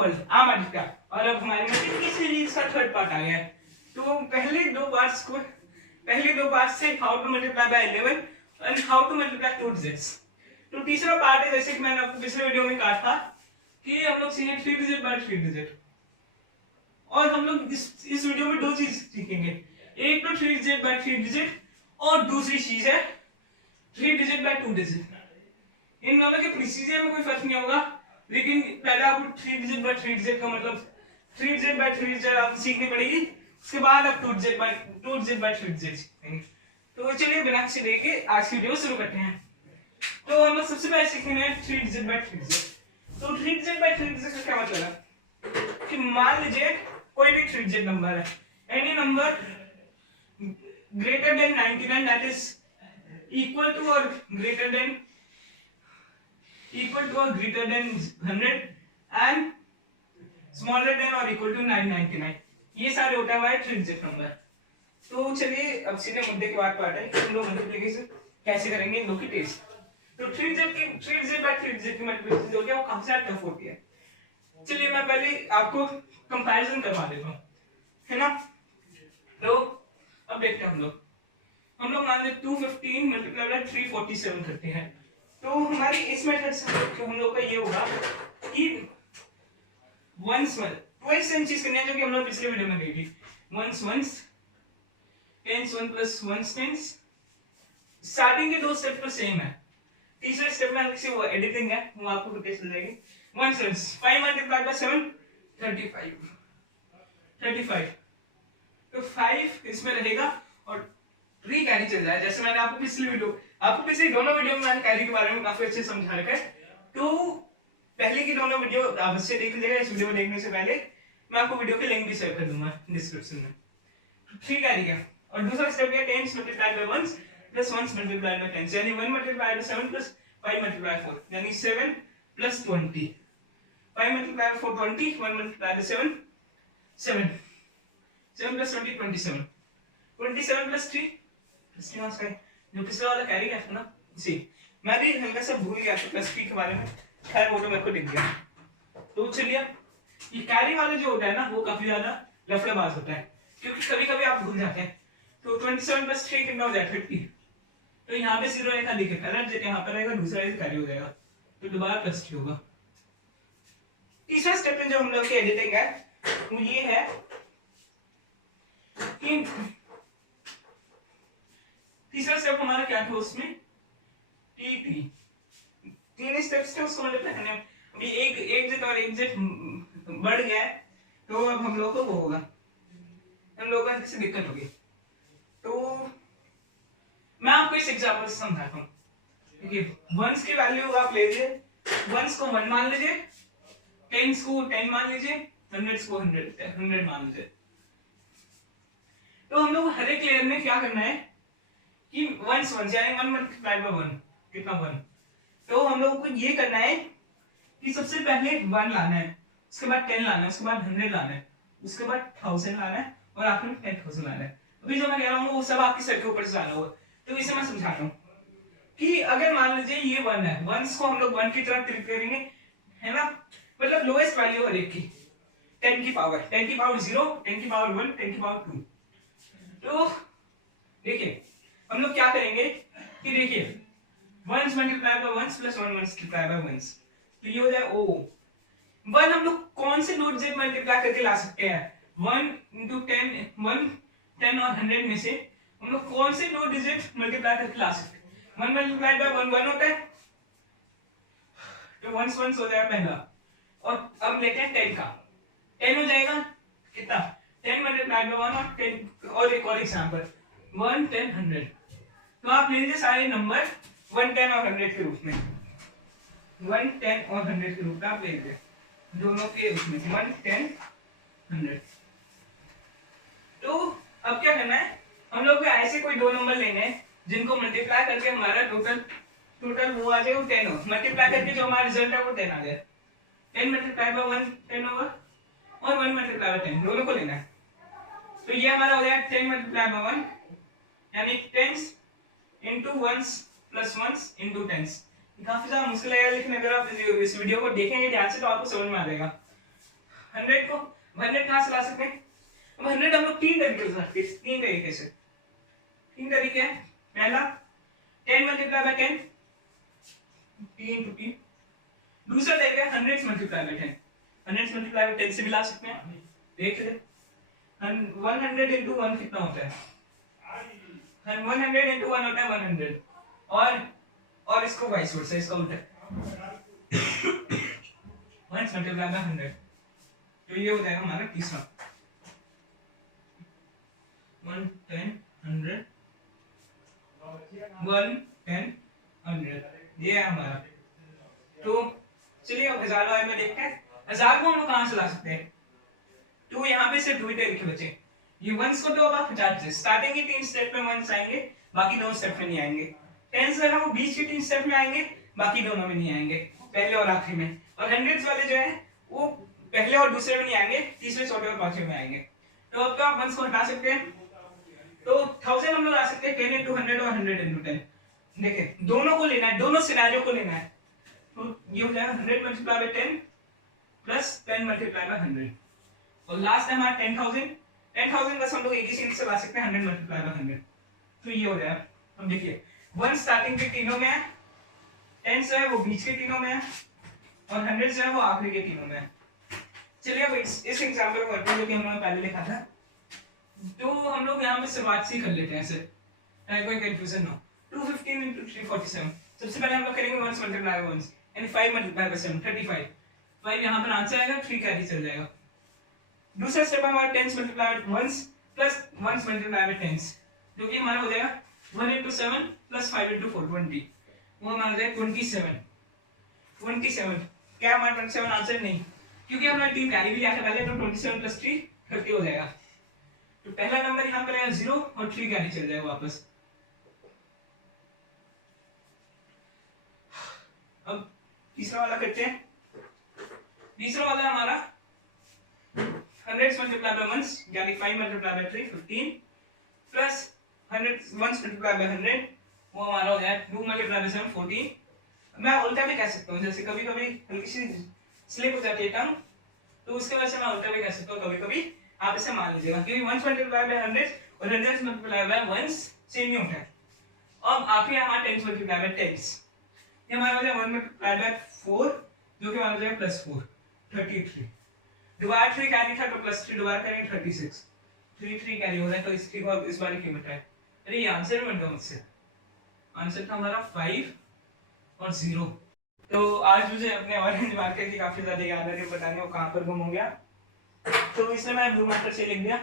World आ multiply. और अब हमारी मल्टीप्लिकेशन सीरीज का थर्ड पार्ट आ गया है। तो पहले दो पार्ट्स से how to multiply by 11 and how to multiply two digits. तो तीसरा पार्ट है, जैसे कि मैंने आपको पिछले वीडियो में कहा था कि हम लोग सीखेंगे 3 डिजिट बाय 3 डिजिट। और हम लोग इस वीडियो में दो चीज सीखेंगे, एक तो 3 डिजिट बाय 3 डिजिट और दूसरी चीज है 3 डिजिट बाय 2 डिजिट। इन दोनों के प्रिसीजन में कोई फर्क नहीं होगा, लेकिन पहले आपको 3 डिजिट बाय 3 डिजिट का मतलब 3 डिजिट बाय 3 डिजिट आपको सीखनी पड़ेगी, उसके बाद आप 2 डिजिट बाय 3 डिजिट सीखेंगे। तो चलिए बिना किसी देरी के आज की वीडियो शुरू करते हैं। तो हम लोग सबसे पहले सीखेंगे 3 डिजिट बाय 3 डिजिट। तो 3 डिजिट बाय 3 डिजिट का क्या मतलब है कि मान लीजिए कोई भी 3 डिजिट नंबर है, any number greater than 99 that is equal to और greater than or greater than 100 and smaller than or equal to 999, ये सारे होता है 3 डिजिट नंबर। तो चलिए अब सीधे मुद्दे की बात है कि हम लोग मल्टीप्लिकेशन कैसे करेंगे इन दो की टेस्ट। तो 3 डिजिट बाय 3 डिजिट की मल्टीप्लिकेशन जो है वो काफी ज्यादा टफ होती है। चलिए मैं पहले आपको कंपैरिजन करवा देता हूँ, है ना। तो अब देखते हैं हम लोग मान लीजिए 215 मल्टीप्लाई बाय 347 करते हैं। तो हमारी इस मेथड से हम लोग का ये होगा कि वंस वही सेम चीज करनी है जो कि हम लोग पिछले वीडियो में गई थी, ones tens 1 plus ones tens. Starting के दो स्टेप तो सेम है, तीसरे स्टेप में किसी वो एडिटिंग है, वो आपको पता चल जाएगी। Once 5 multiply by 7 35। तो 5 इसमें रहेगा और 3 कैरी चल जाए। जैसे मैंने आपको पिछली दोनों वीडियो में मैंने कैरी के बारे में काफी अच्छे समझा रखा है, तो पहले की दोनों वीडियो अवश्य देख लीजिएगा। इस वीडियो को देखने से पहले मैं आपको वीडियो के लिंक भी शेयर कर दूंगा डिस्क्रिप्शन में। 3 कैरी का और दूसरा स्टेप है 10 multiplied by 1 plus 1 multiplied by 10, यानी 1 मल्टीप्लाइड बाय 7 प्लस 5 मल्टीप्लाइड 4, यानी 7 plus 20। 5 multiplied by 4 20, 1 multiplied by 7 7 plus 20 27, 27 plus 3 जो पिछले वाला कैरी गया था ना, सी मैं भी हल्का सा भूल गया था प्लस 3 के बारे में, खैर वो तो मेरे को दिख गया। तो चलिए ये कैरी वाला जो होता है ना वो काफी ज्यादा लफड़ेबाज होता है, क्योंकि कभी कभी आप भूल जाते हैं। तो 27 प्लस 3 कितना हो जाएगा 50। तो यहाँ पे 0 एक दिखेगा, यहाँ पर रहेगा, दूसरा कैरी हो जाएगा, तो दोबारा प्लस 3 होगा। तीसरा स्टेप में जो हम लोग की एडिटिंग है वो ये है कि तीसरा स्टेप हमारा क्या था उसमें टी 3 स्टेप्स थे उसको मल्टीप्लाई करने में। अभी एक डिजिट और एक डिजिट बढ़ गया है, तो अब हम लोग को वो होगा, हम लोगों को किसी दिक्कत होगी। तो मैं आपको इस एग्जांपल से समझाता हूँ। देखिए वंस की वैल्यू आप ले लीजिए, वंस को 1 मान लीजिए, टेंस को 10 मान लीजिए, हंड्रेड्स को 100 मान लीजिए। तो हम लोग हर एक लेयर में क्या करना है कि वंस यानी 1 मल्टीप्लाई बाय 1 कितना 1। तो हम लोगों को ये करना है कि सबसे पहले 1 लाना है, उसके बाद 10 लाना है, उसके बाद 100 लाना है, उसके बाद 1000 लाना है और आखिर में 10,000 लाना है। अभी जो मैं कह रहा हूँ वो सब आपके सर के ऊपर से लाना होगा। तो इसे मैं समझाता हूँ कि अगर मान लीजिए ये 1 है, वंस को हम लोग 1 की तरह ट्रीट करेंगे, है ना, मतलब लोएस्ट वैल्यू हर एक की 10 की पावर 0, 10 की पावर 1, 10 की पावर 2। तो देखिए हम लोग क्या करेंगे कि देखिए 1 multiply by 1 plus 1 multiply by 1, तो ये हो जाए ओ 1। हम लोग कौन से दो डिजिट मल्टीप्लाई करके ला सकते हैं 1 into 10, 1 10 और 100 में से हम लोग कौन से दो डिजिट मल्टीप्लाई करके ला सकते हैं। 1 मल्टीप्लाई बाय 1 1 होता है, तो 1 हो जाएगा पहला। और अब लेते हैं 10 का, 10 हो जाएगा कितना 10 मल्टीप्लाई बाय 1 और 10 और एक और एग्जांपल 1 10 100। तो आप ले लीजिए सारे नंबर 1 10 और 100 के रूप में, 1 10 और 100 के रूप में आप ले लीजिए दोनों के रूप में 1 10 100। तो अब क्या करना है, हम लोग को ऐसे कोई दो नंबर लेने हैं जिनको मल्टीप्लाई करके हमारा टोटल वो आ जाए वो 10 हो, मल्टीप्लाई करके जो हमारा रिजल्ट है वो 10 आ जाए। 10 मल्टीप्लाई बाय 1 10 होगा और 1 मल्टीप्लाई बाय 10 दोनों को लेना है। तो ये हमारा हो जाएगा 10 मल्टीप्लाई बाय 1 यानी 10 into 1s plus 1s into 10s। काफी ज्यादा मुश्किल है, लेकिन अगर आप इस वीडियो को देखेंगे ध्यान से तो आपको समझ में आ जाएगा। 100 को 100 कहाँ से ला सकते हैं? अब 100 हम लोग तीन तरीके से तीन तरीके हैं। पहला 10 मल्टीप्लाई बाय 10, 3 to 3। दूसरा तरीका है 100 मल्टीप्लाई बाय 10, 100 मल्टीप्लाई बाय 10 से भी ला सकते हैं। देख ले 100 into 1 कितना होता है? 100 into 1 होता है 100, और इसको वाइस वर्सा, इसका उल्टा 1 मल्टीप्लाई बाय 100, तो ये हो जाएगा हमारा तीसरा 1 10 100 1 10 100, ये है हमारा। तो चलिए अब 1000 वाले में देखते हैं 1000 को हम लोग कहां से ला सकते हैं। तो यहाँ पे सिर्फ 2 तरीके बचे। ये वंस को तो अब आप हटा दीजिए, स्टार्टिंग के 3 स्टेप में वंस आएंगे, बाकी 2 स्टेप में नहीं आएंगे। टेंस है वो बीच के 3 स्टेप में आएंगे, बाकी दोनों में नहीं आएंगे, पहले और आखिरी में। और हंड्रेड्स वाले जो है वो पहले और दूसरे में नहीं आएंगे, तीसरे चौथे और पांचवे में आएंगे। तो अब तो आप वंस को हटा सकते हैं। तो 1000 हम लोग ला सकते हैं 10 into 100 और 100 into 10। देखिए दोनों को लेना है, दोनों सिनेरियो को लेना है। तो ये हो जाएगा 100 multiply by 10 plus 10 multiply by 100, और लास्ट है हमारा 10,000 बस हम लोग एक ही सीरीज से ला सकते हैं 100 मल्टीप्लाई बाय 100। तो ये हो जाएगा। अब देखिए 1 स्टार्टिंग के तीनों में है, 10 जो है वो बीच के तीनों में है, और 100 जो है वो आखिरी के तीनों में है। चलिए अब इस एग्जांपल को करते हैं जो कि हम लोगों ने पहले लिखा था। तो हम लोग यहाँ पे शुरुआत से कर लेते हैं ऐसे, ताकि कोई कंफ्यूजन ना हो। 215 into 347, सबसे पहले हम लोग करेंगे 1 मल्टीप्लाई बाय 1 यानी 5 मल्टीप्लाई बाय 7 35। 5 यहाँ पर आंसर आएगा, 3 कैरी चल जाएगा। दूसरा स्टेप हमारा 10 multiply by 1 plus 1 multiply by 10, जो कि हमारा हो जाएगा 1 into 7 प्लस 5 into 4 20, वो हमारा हो जाएगा 27। क्या हमारा 27 आंसर नहीं, क्योंकि हमने 3 कैरी भी लिया था पहले, तो 27 प्लस 3 30 हो जाएगा। तो पहला नंबर यहाँ पर आएगा 0 और 3 कैरी चल जाएगा वापस। अब तीसरा वाला करते हैं। तीसरा वाला हमारा 100 मल्टीप्लाई बाय 1 यानी 5 multiply bye 3 15 plus 100 1 multiply by 100, वो हमारा हो जाएगा 2 मल्टीप्लाई बाय 7 14। मैं उल्टा भी कह सकता हूँ, जैसे कभी कभी हल्की सी स्लिप हो जाती है टंग, तो उसके वजह से मैं उल्टा भी कह सकता हूँ। कभी कभी आप इसे मान लीजिएगा, क्योंकि 1 मल्टीप्लाई बाय 100 और 100 मल्टीप्लाई बाय 1 सेम ही होता है। अब आखिरी हमारा 10 मल्टीप्लाई बाय 10, ये हमारा हो जाएगा 1 मल्टीप्लाई बाय 4, जो कि हमारा हो जाएगा प्लस 4 33। दोबारा 3 कैरी था तो प्लस 3 दोबारा करेंगे 36, 3 कैरी हो रहा है, तो इसकी को इस बार क्यों बताएं। अरे ये आंसर बन गया मुझसे, आंसर था हमारा 5 और 0। तो आज मुझे अपने ऑरेंज मार्कर की काफी ज्यादा याद आ रही है, बताने वो कहां पर गुम हो गया, तो इसलिए मैं ब्लू मार्कर से लिख दिया।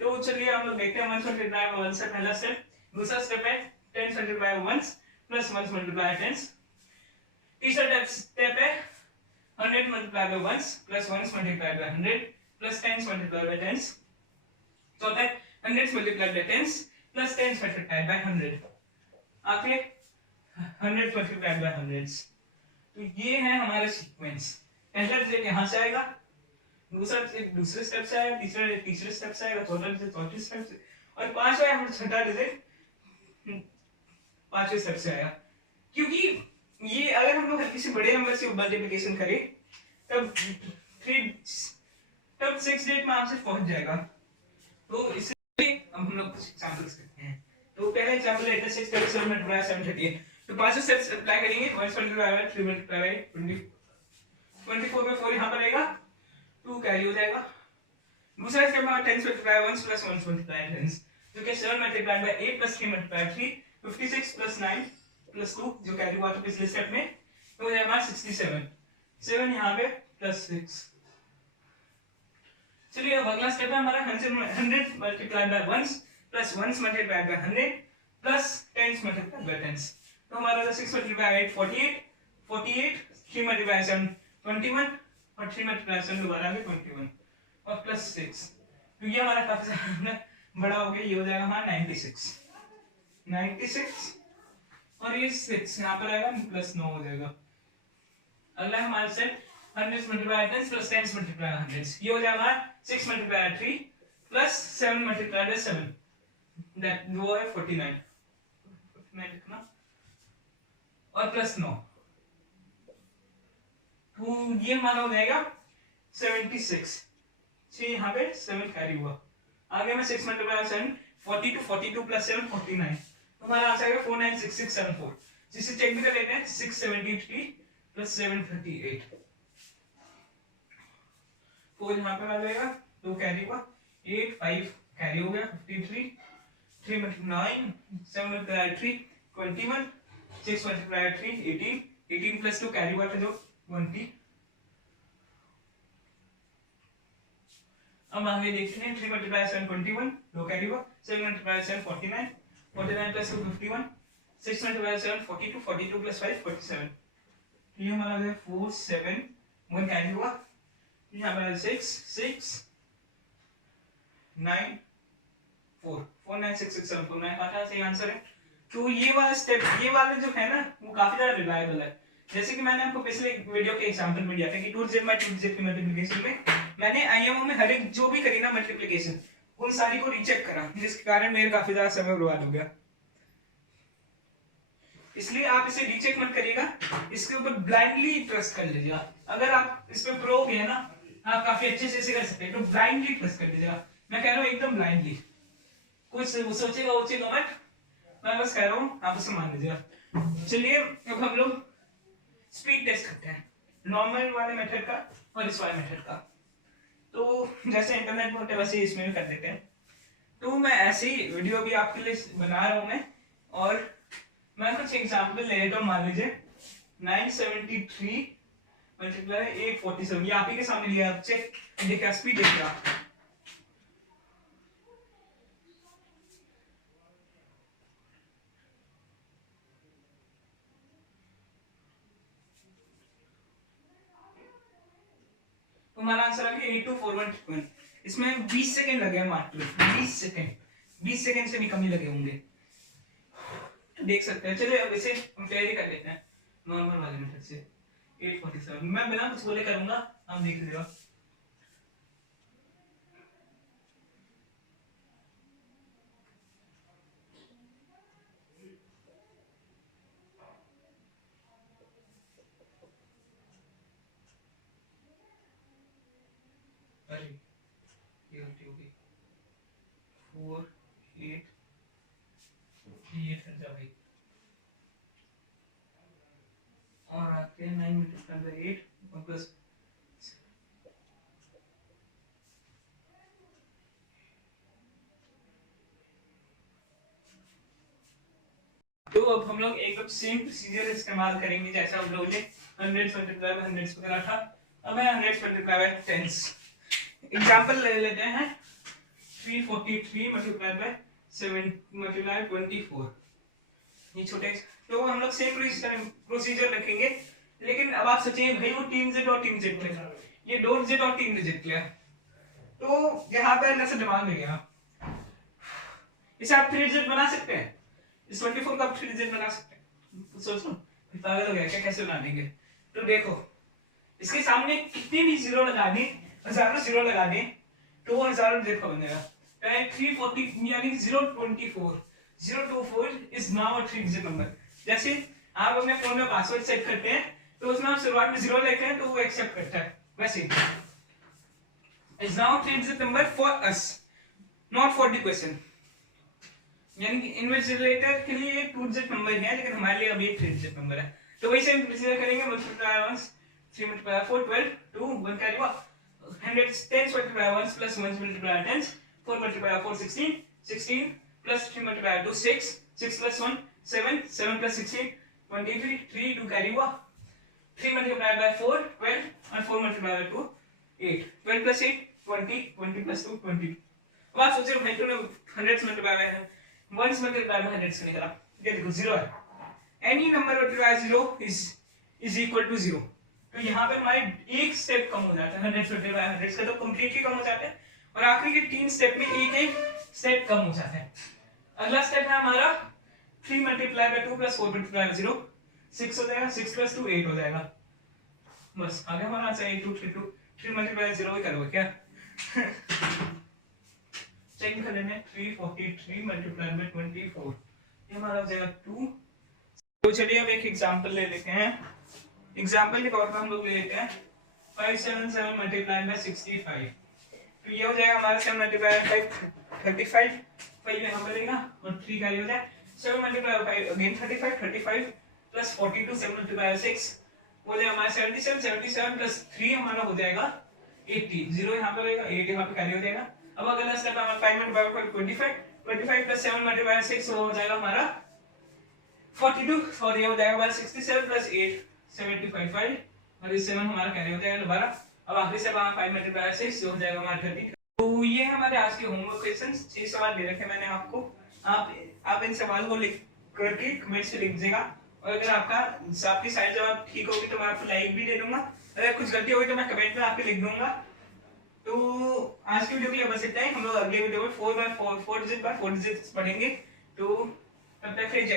तो चलिए हम लोग देखते हैं 1 मल्टीप्लाई बाय 1 से पहला स्टेप। दूसरा स्टेप है 10 multiply by 1 plus 1 multiply by 10। तीसरा स्टेप है 100 multiply by 1 plus 1 multiply by 100 plus 10 multiply by 10। चौथा है 100 multiply by 10 plus 10 multiply by 100। आखिरी 100 मल्टीप्लाई बाय 100। तो ये है हमारा सीक्वेंस। पहला रिजल्ट यहाँ से आएगा, दूसरा दूसरे स्टेप से आएगा, तीसरे स्टेप से आएगा, चौथे स्टेप से, और पांचवा हमारा छठा रिजल्ट 5वें स्टेप से आएगा। क्योंकि ये अगर हम लोग किसी बड़े नंबर से मल्टीप्लिकेशन करें तब 6 डेट में आंसर पहुंच जाएगा। तो इससे हम लोग कुछ एग्जांपल्स करते हैं। तो पहला एग्जांपल है 6 + 7 × 738। तो पांचों स्टेप्स अप्लाई करेंगे। 1 मल्टीप्लाई बाय 3 मल्टीप्लाई बाय 24 में 4 यहां पर आएगा, 2 कैरी हो जाएगा। दूसरा स्टेप में 10 मल्टीप्लाई 1 प्लस 1 मल्टीप्लाई 10, जो कि 7 multiply by 8 plus 3 multiply 3 56 plus 9 plus 2 जो कैरी हुआ था पिछले स्टेप में, तो हो जाएगा 67 7 यहां पे प्लस 6। चलिए अब अगला स्टेप है हमारा 100 multiply by 1 plus 1 multiply by 100 plus 10 multiply by 10। तो हमारा 6 मल्टीप्लाई बाय 8 48 3 मल्टीप्लाई बाय 7 21 और 3 मल्टीप्लाई 7 दोबारा आ गया 21 और प्लस 6। तो ये हमारा काफी ज्यादा बड़ा हो गया, ये हो जाएगा हमारा 96 और ये 6 यहाँ पर आएगा प्लस 9 हो जाएगा। अगला हमारा सेट 100 मल्टीप्लाई 10 प्लस 10 मल्टीप्लाई 100, ये हो जाएगा हमारा 6 मल्टीप्लाई 3 प्लस 7 मल्टीप्लाई 7, दैट वो है 49 लिखना और प्लस 9, तो ये हमारा हो जाएगा 76। 6 यहाँ पे 7 कैरी हुआ। आगे में 6 मल्टीप्लाई 7 42 42 प्लस 7 49। हमारा आंसर आएगा 496674। जिसे चेक भी कर लेते हैं 673 प्लस 738। 4 यहाँ पे आ जाएगा, 2 कैरी हुआ 8 5 कैरी हो गया 53 3 multiply 9 7 multiply 3 21 6 multiply 3 18 18 plus 2 carry हुआ था जो 20। अब आगे देखते हैं 3 मल्टीप्लाई 7 21 2 कैरी हुआ 7 मल्टीप्लाई 7 49 49 प्लस 2 51 6 मल्टीप्लाई 7 42 42 प्लस 5 47। ये हमारा आ गया 4 7 1 कैरी हुआ, यहाँ पर 6 6 9 4 4 9 6 6 7 4 9 5 सही आंसर है। तो ये वाला स्टेप, ये वाला जो है ना वो काफी ज्यादा रिलायबल है। जैसे कि मैंने आपको पिछले वीडियो के एग्जांपल में दिया था कि 2z बाय 2z की मल्टीप्लिकेशन में मैंने आईएमओ में हर एक जो भी करी ना मल्टीप्लिकेशन उन सारी को रीचेक करा, जिसके कारण मेरे काफी ज्यादा समय बर्बाद हो गया। इसलिए आप इसे रीचेक मत करिएगा, इसके ऊपर ब्लाइंडली ट्रस्ट कर लीजिएगा। अगर आप इस पे प्रो हो गए ना, आप काफी अच्छे से इसे कर सकते हैं, तो ब्लाइंडली ट्रस्ट कर लीजिएगा। मैं कह रहा हूँ एकदम ब्लाइंडली, कुछ सोचेगा वोचेगा मत, मैं बस कह रहा हूँ आप उसे मान लीजिएगा। चलिए अब हम लोग स्पीड टेस्ट करते हैं, नॉर्मल वाले मेथड का और इस वाले मेथड का। तो जैसे इंटरनेट में होते हैं वैसे इसमें भी कर देते हैं। तो मैं ऐसे ही वीडियो भी आपके लिए बना रहा हूँ मैं, और मैं कुछ एग्जांपल ले लेता हूँ। मान लीजिए 973 मल्टीप्लाई 847, ये आप ही के सामने लिया, आप चेक देखिए स्पीड देखिए आप। हमारा आंसर आ गया 8241। इसमें 20 सेकंड लगे मात्र, 20 सेकंड, 20 सेकंड से भी कम ही लगे होंगे, देख सकते हैं। चलिए अब इसे कंपेयर ही कर लेते हैं नॉर्मल वाले मेथड से। 847 मैं बिना कुछ बोले करूंगा, आप देख लीजिएगा। अरे ये गलती हो गई, 4 8 ये हट जा भाई, और आते हैं 9 मल्टीप्लाई 8 और प्लस तो अब हम लोग एकदम सेम प्रोसीजर इस्तेमाल करेंगे जैसा हम लोगों ने 100 मल्टीप्लाई बाय 100 पे करा था। अब है 100 मल्टीप्लाई बाय 10। एग्जांपल ले लेते हैं 343 मल्टीप्लाई बाय 7 मल्टीप्लाई 24। ये छोटे, तो हम लोग सेम प्रोसीजर रखेंगे। लेकिन अब आप सोचिए भाई वो 3z और 3z पे था, ये 2z और 3z किया, तो यहाँ पे ऐसा दिमाग में गया, इसे आप 3z बना सकते हैं, इस 24 का 3z बना सकते हैं। सोचो पागल हो गया क्या, कैसे बना देंगे? तो देखो इसके सामने कितने भी जीरो लगा दें, हजारों जीरो लगा दें, तो वो हजारों जेड का बनेगा। 340 यानी 024 024 is now a 3 digit number. जैसे आप अपने फोन में पासवर्ड सेट करते हैं तो उसमें आप शुरुआत में जीरो लेते हैं तो वो एक्सेप्ट करता है, वैसे is now 3 digit number for us, not for the question. यानी कि इन्विजिलेटर के लिए 2 डिजिट नंबर है, लेकिन हमारे लिए अभी 3 डिजिट नंबर है। तो वही सेम प्रोसीजर करेंगे, मल्टीप्लाई 1 3 मल्टीप्लाई 4 12 2 1 कैरी हुआ 110 multiply 1 plus 1 multiply 10 4 multiply 4 16 16 plus 3 multiply 2 6 6 plus 1 7 7 plus 16 23 3 2 carry हुआ 3 मल्टीप्लाई बाय 4 12 और 4 मल्टीप्लाई बाय 2 8 12 प्लस 8 20 20 प्लस 2 20। अब आप सोचिए भाई तूने 100 मल्टीप्लाई बाय 1 मल्टीप्लाई बाय 100 से निकला, ये देखो 0 है, any number multiply 0 is equal to 0। तो यहाँ पे हमारे एक स्टेप कम हो जाता है, 100 मल्टीप्लाई 100 से तो कंप्लीटली कम हो जाता है, और आखिरी के 3 स्टेप में एक एक स्टेप कम हो जाता है। अगला स्टेप है हमारा 3 multiply by 2 plus 4 multiply by 0 6 हो जाएगा, 6 प्लस 2 8 हो जाएगा। बस आगे हमारा आंसर 8 2 3 2 3 मल्टीप्लाई बाय 0 ही करोगे क्या? चेक कर लेंगे 343 मल्टीप्लाई बाय 24, ये हमारा हो जाएगा 2। तो चलिए अब एक एग्जांपल ले लेते हैं। एग्जांपल के तौर पर हम लोग ले लेते हैं 577 मल्टीप्लाई बाय 65, तो ये हो जाएगा हमारा 7 मल्टीप्लाई 5 35 5 यहाँ पर रहेगा और 3 कैरी हो जाए 7 मल्टीप्लाई 5 अगेन 35 प्लस 42 7 मल्टीप्लाई 6 हो जाएगा हमारा 77 प्लस 3 हमारा हो जाएगा 80 0 यहाँ पर रहेगा 8 यहाँ पे कैरी हो जाएगा। अब अगला स्टेप हमारा 5 मल्टीप्लाई 25 प्लस 7 मल्टीप्लाई 6 हो जाएगा हमारा 42 और ये हो जाएगा हमारा 67 प्लस 8 75 5 और इस 7 हमारा कैरी हो जाएगा दोबारा। अब आखिरी से हमारा 5 मल्टीप्लाई 6 जो हो जाएगा हमारा 30। तो ये हमारे आज के होमवर्क क्वेश्चंस 6 सवाल दे रखे मैंने आपको। आप इन सवाल को लिख करके कमेंट्स में लिख दीजिएगा और अगर आपकी सारी जवाब ठीक होगी तो मैं आपको लाइक भी दे दूंगा, अगर कुछ गलती होगी तो मैं कमेंट में आपके लिख दूंगा। तो आज की वीडियो के लिए बस इतना ही। हम लोग अगले वीडियो में 4 डिजिट बाय 4 डिजिट्स पढ़ेंगे। तो तब तक फिर